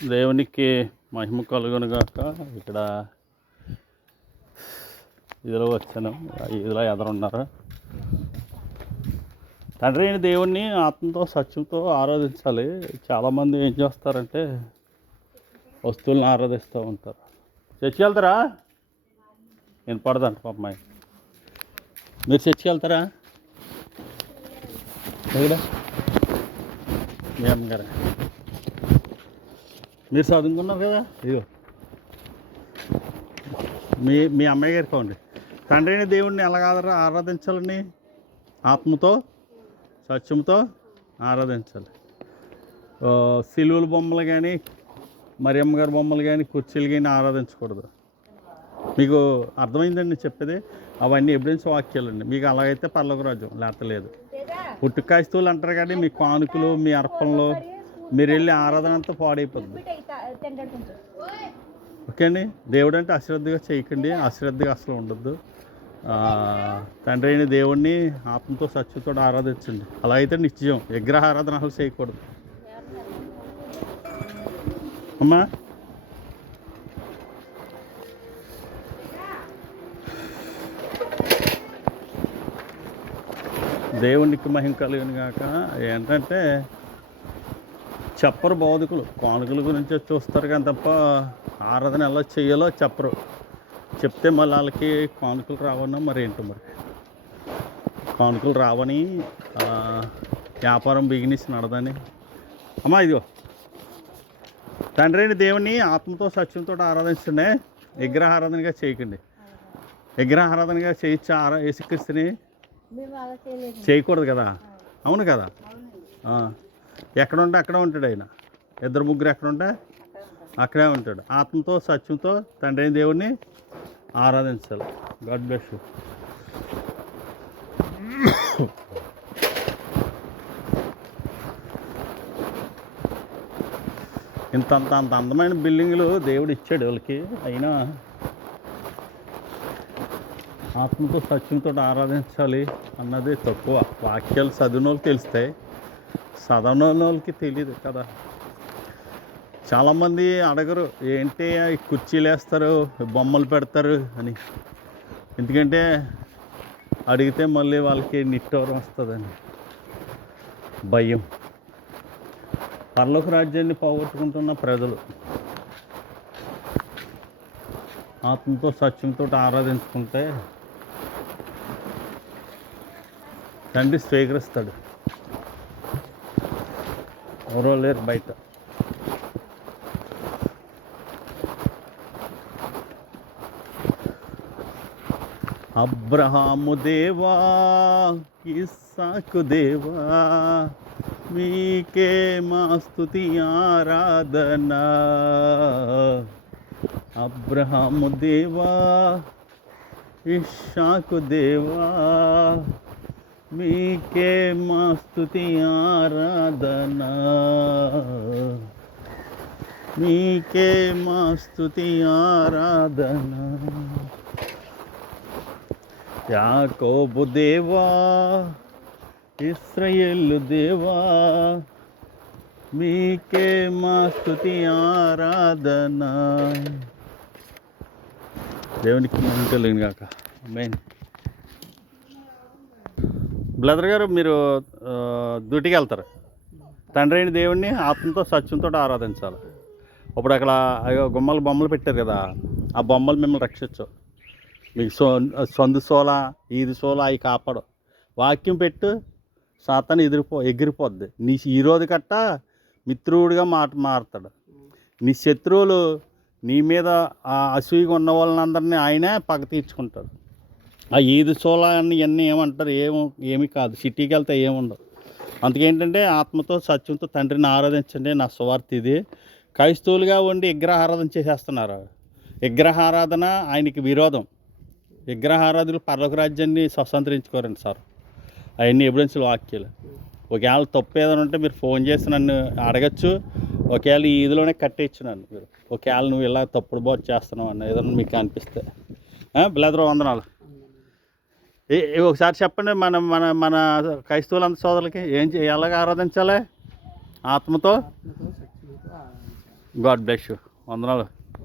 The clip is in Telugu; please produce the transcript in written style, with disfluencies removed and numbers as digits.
దేవునికి మహిమ కలుగునుగాక. ఇక్కడ ఇదిలో వచ్చాను, ఇదిలో ఎదరున్నారు. తండ్రి అయిన దేవుణ్ణి ఆత్మతో సత్యంతో ఆరాధించాలి. చాలామంది ఏం చేస్తారంటే వస్తువులను ఆరాధిస్తూ ఉంటారు. చర్చికి వెళ్తారా? నేను పడదంట పాపమ్మాయి. మీరు చర్చికి వెళ్తారా? మీ అమ్మగారు మీరు చదువుకున్నారు కదా, ఇదిగో మీ అమ్మాయి గారికి కావండి. తండ్రి అయిన దేవుడిని ఎలాగ ఆరాధించాలని? ఆత్మతో సత్యంతో ఆరాధించాలి. సిలువల బొమ్మలు కానీ మరియమ్మ గారి బొమ్మలు కానీ కుర్చీలు కానీ ఆరాధించకూడదు. మీకు అర్థమైందండి చెప్పేది? అవన్నీ ఎవిడెన్స్ వాక్యాలండి. మీకు అలాగైతే పర్లోక రాజ్యం, లేకపోతే లేదు. పుట్టుకాస్తువులు అంటారు కానీ మీ కానుకలు మీ అర్పణలు మీరు వెళ్ళి ఆరాధన అంతా పాడైపోతుంది. ఓకే అండి. దేవుడు అంటే అశ్రద్ధగా చేయకండి, అశ్రద్ధగా అసలు ఉండద్దు. తండ్రి అయిన దేవుణ్ణి ఆత్మతో సత్యంతో ఆరాధించండి. అలా అయితే నిత్యం. విగ్రహ ఆరాధన అసలు చేయకూడదు. అమ్మా దేవునికి మహిమ కలిగిన కాక. ఏంటంటే చెప్పరు బోధకులు, కానుకల గురించి చూస్తారు కానీ తప్ప ఆరాధన ఎలా చేయాలో చెప్పరు. చెప్తే మళ్ళీ వాళ్ళకి కానుకలు రావన్నా మరి ఏంటో, మరి కానుకలు రావని వ్యాపారం బిగినెస్ నడదని. అమ్మా ఇదిగో, తండ్రి అయిన దేవుని ఆత్మతో సత్యంతో ఆరాధించండి. విగ్రహ ఆరాధనగా చేయకండి. విగ్రహ ఆరాధనగా చేయొచ్చా? యేసుక్రీస్తుని చేయకూడదు కదా. అవును కదా. ఎక్కడ ఉంటే అక్కడే ఉంటాడు ఆయన. ఇద్దరు ముగ్గురు ఎక్కడ ఉంటే అక్కడే ఉంటాడు. ఆత్మతో సత్యంతో తండ్రి అయిన దేవుణ్ణి ఆరాధించాలి. God bless you. అంత అందమైన బిల్డింగులు దేవుడు ఇచ్చాడు వాళ్ళకి. అయినా ఆత్మతో సత్యంతో ఆరాధించాలి అన్నది తక్కువ. వాక్యాలు చదివిన వాళ్ళకి తెలుస్తాయి, చదవని వాళ్ళకి తెలియదు కదా. చాలామంది అడగరు, ఏంటి కుర్చీలు వేస్తారు, బొమ్మలు పెడతారు అని. ఎందుకంటే అడిగితే మళ్ళీ వాళ్ళకి నిట్టూరం వస్తుందని భయం. పరలోక రాజ్యాన్ని పోగొట్టుకుంటున్న ప్రజలు ఆత్మతో సత్యంతో ఆరాధించుకుంటే తండ్రి స్వీకరిస్తాడు. ఎవరో లేరు బయట. అబ్రహాము దేవా, ఇస్సాకు దేవా, మీకే మా స్తుతి ఆరాధన. అబ్రహాము దేవా, ఇస్సాకు దేవా, మీకే మా స్తుతి ఆరాధన. మీకే మా స్తుతి ఆరాధన. యాకోబు దేవా, ఇశ్రాయేలు దేవా, మీకే మా స్తుతి ఆరాధన. దేవునికి మహిమ కలుగును గాక. ఆమేన్. బ్రదర్ గారు, మీరు డ్యూటీకి వెళ్తారు. తండ్రి అయిన దేవుణ్ణి ఆత్మతో సత్యంతో ఆరాధించాలి. ఇప్పుడు అక్కడ బొమ్మలు పెట్టారు కదా, ఆ బొమ్మలు మిమ్మల్ని రక్షించవు. మీకు సొందు సోల ఈది సోల అవి కాపాడు. వాక్యం పెట్టు, సాతాను ఎగిరిపోద్ది. నీ ఈరోజు కట్ట మిత్రుడిగా మారుతాడు. నీ శత్రువులు నీ మీద అసూయగా ఉన్న వాళ్ళందరినీ ఆయనే పగ తీర్చుకుంటాడు. ఆ ఈది సోల ఇవన్నీ ఏమంటారు? ఏమి కాదు. సిటీకి వెళ్తే ఏముండవు. అందుకేంటంటే ఆత్మతో సత్యంతో తండ్రిని ఆరాధించండి. నా స్వార్థ ఇది. క్రైస్తవులుగా ఉండి విగ్రహ ఆరాధన చేసేస్తున్నారు. విగ్రహ ఆరాధన ఆయనకి విరోధం. విగ్రహ ఆరాధనలు పరలోక రాజ్యాన్ని స్వతంత్రించుకోరండి సార్. అవన్నీ ఎవిడెన్స్లు వాక్యాలు. ఒకవేళ తప్పు ఏదైనా ఉంటే మీరు ఫోన్ చేసి నన్ను అడగచ్చు. ఒకవేళ ఈ ఇదిలోనే కట్టేయచ్చు నన్ను. మీరు ఒకవేళ నువ్వు ఇలా తప్పుడు బోధ చేస్తున్నావు అన్న ఏదైనా మీకు అనిపిస్తే. బ్రదర్ వందనాలు. ఒకసారి చెప్పండి, మన మన మన క్రైస్తవులంత సోదరులకి ఎలాగ ఆరాధించాలి? ఆత్మతో గాడ్ బ్లెస్ యూ. వందనాలు.